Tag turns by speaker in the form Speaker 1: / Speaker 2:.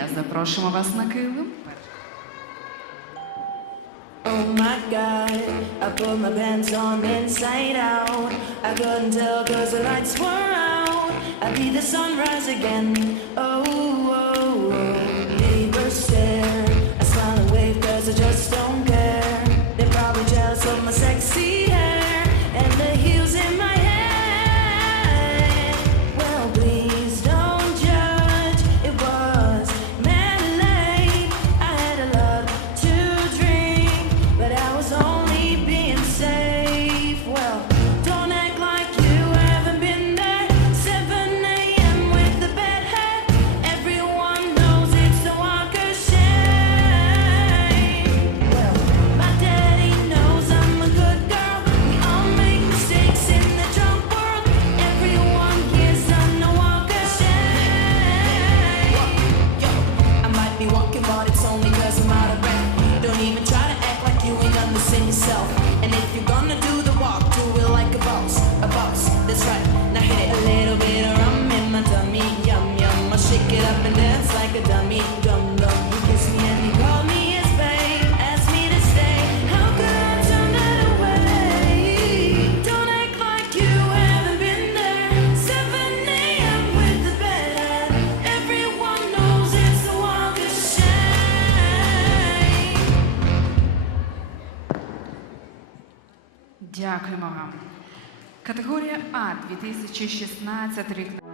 Speaker 1: Марія, запрошуємо вас на килим.
Speaker 2: Oh my god, I put my pants on inside out. I couldn't tell cause the lights were out. I beat the sunrise again. Oh, oh.
Speaker 1: Дякуємо вам. Категорія А 2016 рік.